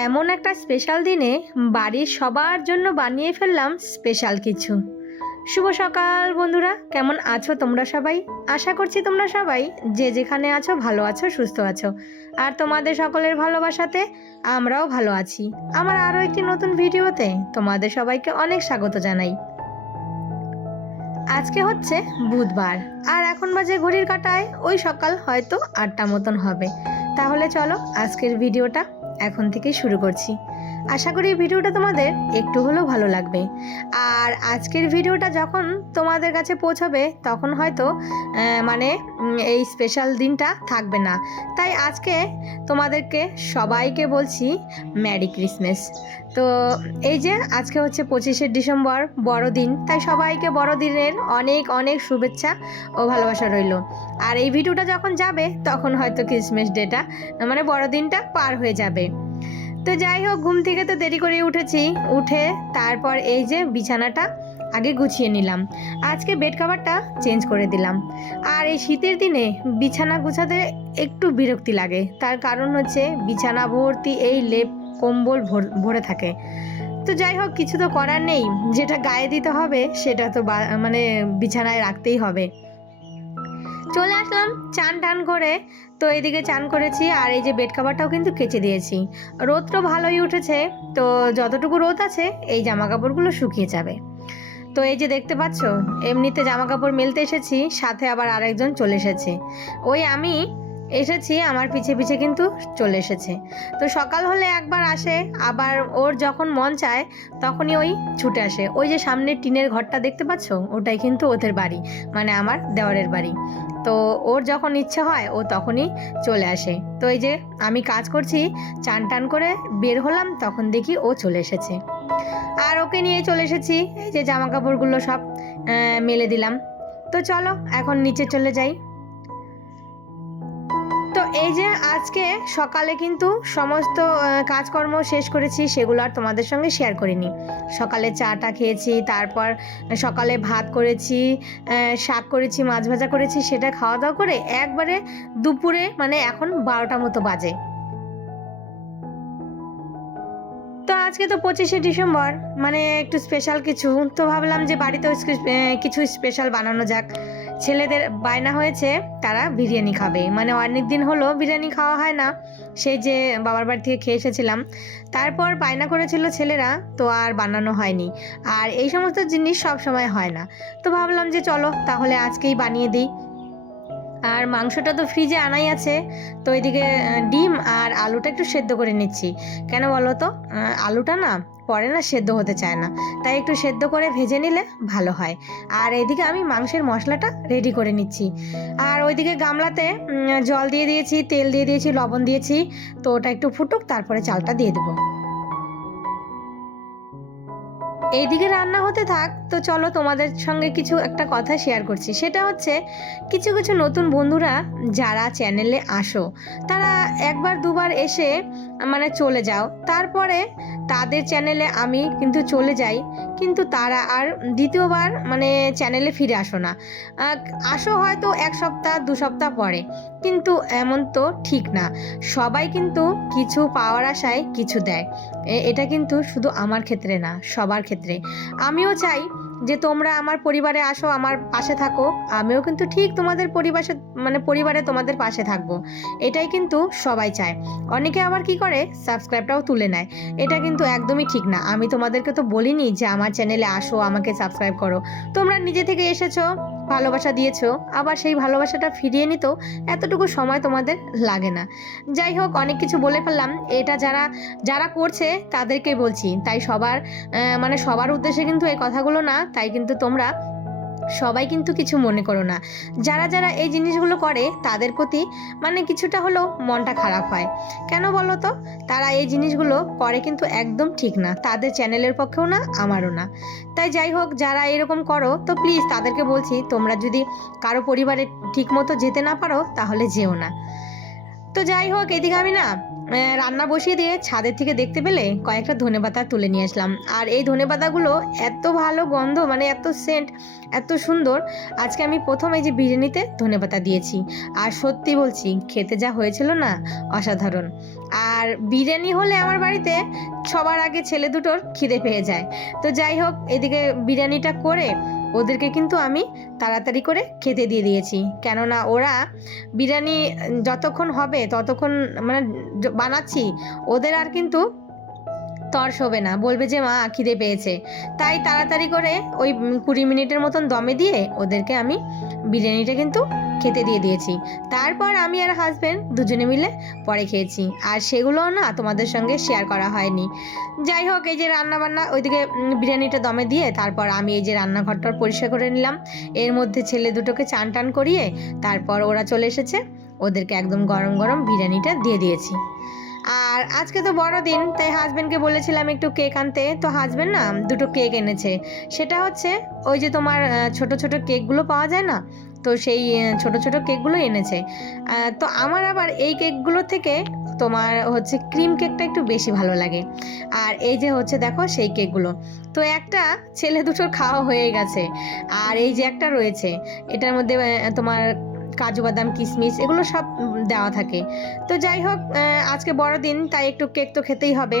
এমন একটা স্পেশাল দিনে বাড়ির সবার জন্য বানিয়ে ফেললাম স্পেশাল কিছু। শুভ সকাল বন্ধুরা, কেমন আছো তোমরা সবাই? আশা করছি তোমরা সবাই যে যেখানে আছো ভালো আছো, সুস্থ আছো। আর তোমাদের সকলের ভালোবাসাতে আমরাও ভালো আছি। আমার আরও একটি নতুন ভিডিওতে তোমাদের সবাইকে অনেক স্বাগত জানাই। আজকে হচ্ছে বুধবার, আর এখন বাজে ঘড়ির কাঁটায় ওই সকাল হয়তো 8টা মতন হবে। তাহলে চলো আজকের ভিডিওটা এখন থেকেই শুরু করছি। আশা করি ভিডিওটা তোমাদের একটু হলেও ভালো লাগবে। আর আজকের ভিডিওটা যখন তোমাদের কাছে পৌঁছাবে তখন হয়তো এই স্পেশাল দিনটা থাকবে না। তাই আজকে তোমাদেরকে সবাইকে বলছি মেরি ক্রিসমাস। তো এই যে আজকে হচ্ছে 25শে ডিসেম্বর, বড়দিন, তাই সবাইকে বড়দিনের অনেক অনেক শুভেচ্ছা ও ভালোবাসা রইল। আর এই ভিডিওটা যখন যাবে তখন হয়তো ক্রিসমাস ডেটা বড়দিনটা পার হয়ে যাবে। তো যাই হোক, ঘুম থেকে তো দেরি করে উঠেছি, উঠে তারপর এই যে বিছানাটা আগে গুছিয়ে নিলাম। আজকে বেড কভারটা চেঞ্জ করে দিলাম। আর এই শীতের দিনে বিছানা গুছাতে একটু বিরক্তি লাগে, তার কারণ হচ্ছে বিছানা ভর্তি এই লেপ কম্বল ভরে থাকে। তো যাই হোক, কিছু তো করার নেই, যেটা গায়ে দিতে হবে সেটা তো বিছানায় রাখতেই হবে। চলে আসলাম চান টান করে। তো এদিকে চান করেছি, আর এই যে বেড কভারটাও কিন্তু কেচে দিয়েছি। রোদ তো ভালোই উঠেছে, তো যতটুকু রোদ আছে এই জামা কাপড়গুলো শুকিয়ে যাবে। তো এই যে দেখতে পাচ্ছ, এমনিতে জামা কাপড় মেলতে এসেছি, সাথে আবার আরেকজন চলে এসেছে। ওই আমি এসেছি, আমার পিছে পিছে কিন্তু চলে এসেছে। তো সকাল হলে একবার আসে, আবার ওর যখন মন চায় তখনই ওই ছুটে আসে। ওই যে সামনে টিনের ঘরটা দেখতে পাচ্ছ, ওটাই কিন্তু ওদের বাড়ি, আমার দেওরের বাড়ি। তো ওর যখন ইচ্ছে হয় ও তখনই চলে আসে। তো এই যে আমি কাজ করছি, চান টান করে বের হলাম, তখন দেখি ও চলে এসেছে। আর ওকে নিয়ে চলে এসেছি, এই যে জামা কাপড়গুলো সব মেলে দিলাম। তো চলো এখন নিচে চলে যাই। তো এই যে আজকে সকালে কিন্তু সমস্ত কাজকর্ম শেষ করেছি, সেগুলো আর তোমাদের সঙ্গে শেয়ার করিনি। সকালে চাটা খেয়েছি, তারপর সকালে ভাত করেছি, শাক করেছি, মাছ ভাজা করেছি, সেটা খাওয়া দাওয়া করে একবারে দুপুরে এখন 12টা মতো বাজে। তো আজকে তো 25শে ডিসেম্বর, একটু স্পেশাল কিছু, তো ভাবলাম যে বাড়িতেও কিছু স্পেশাল বানানো যাক। ছেলেদের বায়না হয়েছে, তারা বিরিয়ানি খাবে, অনেক দিন হলো বিরিয়ানি খাওয়া হয় না, সেই যে বাবার বাড়ি থেকে খেয়ে এসেছিলাম। তারপর বায়না করেছিল ছেলেরা, তো আর বানানো হয়নি। আর এই সমস্ত জিনিস সব সময় হয় না, তো ভাবলাম যে চলো তাহলে আজকেই বানিয়ে দিই। আর মাংসটা তো ফ্রিজে আনাই আছে। তো এদিকে ডিম আর আলুটা একটু সেদ্ধ করে নিচ্ছি। কেন বলো তো, আলুটা না পরে না সেদ্ধ হতে চায় না, তাই একটু সেদ্ধ করে ভেজে নিলে ভালো হয়। আর এদিকে আমি মাংসের মশলাটা রেডি করে নিচ্ছি। আর ওইদিকে গামলাতে জল দিয়ে দিয়েছি, তেল দিয়ে দিয়েছি, লবণ দিয়েছি। তো ওটা একটু ফুটুক, তারপরে চালটা দিয়ে দেবো। এইদিকে রান্না হতে থাক, তো চলো তোমাদের সঙ্গে কিছু একটা কথা শেয়ার করছি। সেটা হচ্ছে কিছু কিছু নতুন বন্ধুরা যারা চ্যানেলে আসো, তারা একবার দুবার এসে চলে যাও, তারপরে তাদের চ্যানেলে আমি কিন্তু চলে যাই, কিন্তু তারা আর দ্বিতীয়বার চ্যানেলে ফিরে আসো না। আসো হয়তো 1 সপ্তাহ 2 সপ্তাহ পরে, কিন্তু এমন তো ঠিক না। সবাই কিন্তু কিছু পাওয়ার আশায় কিছু দেয়। এটা কিন্তু শুধু আমার ক্ষেত্রে না, সবার ক্ষেত্রে। আমিও চাই যে তোমরা আমার পরিবারে আসো, আমার পাশে থাকো। আমিও কিন্তু ঠিক তোমাদের পরিবারে তোমাদের পাশে থাকবো, এটাই কিন্তু সবাই চায়। অনেকে আবার কি করে, সাবস্ক্রাইবটাও তুলে নেয়। এটা কিন্তু একদমই ঠিক না। আমি তোমাদেরকে তো বলিনি যে আমার চ্যানেলে আসো, আমাকে সাবস্ক্রাইব করো। তোমরা নিজে থেকে এসেছো, ভালোবাসা দিয়েছো, আবার সেই ভালোবাসাটা ফিরিয়ে নিতেও এতটুকু সময় তোমাদের লাগে না। যাই হোক, অনেক কিছু বলে ফেললাম। এটা যারা যারা করছে তাদেরকে বলছি, তাই সবার উদ্দেশ্যে কিন্তু এই কথাগুলো না, তাই কিন্তু তোমরা সবাই কিন্তু কিছু মনে করো না। যারা যারা এই জিনিসগুলো করে তাদের প্রতি কিছুটা হলেও মনটা খারাপ হয়। কেন বলো তো, তারা এই জিনিসগুলো করে কিন্তু একদম ঠিক না, তাদের চ্যানেলের পক্ষেও না, আমারও না। তাই যাই হোক, যারা এরকম করো তো প্লিজ তাদেরকে বলছি, তোমরা যদি কারো পরিবারে ঠিক মতো যেতে না পারো তাহলে যেও না। তো যাই হোক, এদিকে আমি না রান্না বসিয়ে দিয়ে ছাদের থেকে দেখতে পেলে কয়েকটা ধনেপাতা তুলে নিয়ে আসলাম। আর এই ধনেপাতাগুলো এত ভালো গন্ধ, মানে এত সেন্ট, এত সুন্দর। আজকে আমি প্রথম এই যে বিরিয়ানিতে ধনেপাতা দিয়েছি, আর সত্যি বলছি খেতে যা হয়েছিল না, অসাধারণ। আর বিরিয়ানি হলে আমার বাড়িতে সবার আগে ছেলে দুটোর খিদে পেয়ে যায়। তো যাই হোক, এদিকে বিরিয়ানিটা করে ওদেরকে কিন্তু আমি তাড়াতাড়ি করে খেতে দিয়ে দিয়েছি, কেননা ওরা বিরিয়ানি যতক্ষণ হবে ততক্ষণ মানে বানাচ্ছি, ওদের আর কিন্তু তর্স হবে না, বলবে যে মা খিদে পেয়েছে। তাই তাড়াতাড়ি করে ওই 20 মিনিটের মতন দমে দিয়ে ওদেরকে আমি বিরিয়ানিটা কিন্তু খেতে দিয়ে দিয়েছি। তারপর আমি আর হাজব্যান্ড দুজনে মিলে পরে খেয়েছি, আর সেগুলোও না তোমাদের সঙ্গে শেয়ার করা হয়নি। যাই হোক, এই যে রান্নাবান্না ওইদিকে বিরিয়ানিটা দমে দিয়ে তারপর আমি এই যে রান্নাঘরটা পরিষ্কার করে নিলাম। এর মধ্যে ছেলে দুটোকে চান টান করিয়ে তারপর ওরা চলে এসেছে, ওদেরকে একদম গরম গরম বিরিয়ানিটা দিয়ে দিয়েছি। আর আজকে তো বড়দিন, তাই হাজব্যান্ডকে বলেছিলাম একটু কেক আনতে, তো হাজব্যান্ড না দুটো কেক এনেছে। সেটা হচ্ছে ওই যে তোমার ছোট ছোট কেকগুলো পাওয়া যায় না, তো সেই ছোট ছোট কেকগুলো এনেছে। তো আমার আবার এই কেকগুলো থেকে তোমার হচ্ছে ক্রিম কেকটা একটু বেশি ভালো লাগে। আর এই যে হচ্ছে দেখো সেই কেকগুলো, তো একটা ছেলে দুটোর খাওয়া হয়ে গেছে, আর এই যে একটা রয়েছে, এটার মধ্যে তোমার কাজু বাদাম কিশমিশ এগুলো সব দেওয়া থাকে। তো যাই হোক, আজকে বড়দিন, তাই একটু কেক তো খেতেই হবে।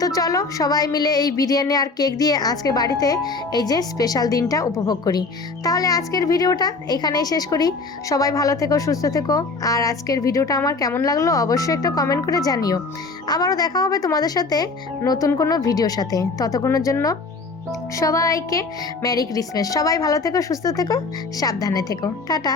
তো চলো সবাই মিলে এই বিরিয়ানি আর কেক দিয়ে আজকে বাড়িতে এই যে স্পেশাল দিনটা উপভোগ করি। তাহলে আজকের ভিডিওটা এখানেই শেষ করি। সবাই ভালো থেকো, সুস্থ থেকো। আর আজকের ভিডিওটা আমার কেমন লাগলো অবশ্যই একটা কমেন্ট করে জানিও। আবারও দেখা হবে তোমাদের সাথে নতুন কোনো ভিডিওর সাথে। ততক্ষণের জন্য সবাইকে মেরি ক্রিসমাস। সবাই ভালো থেকো, সুস্থ থেকো, সাবধানে থেকো। টাটা।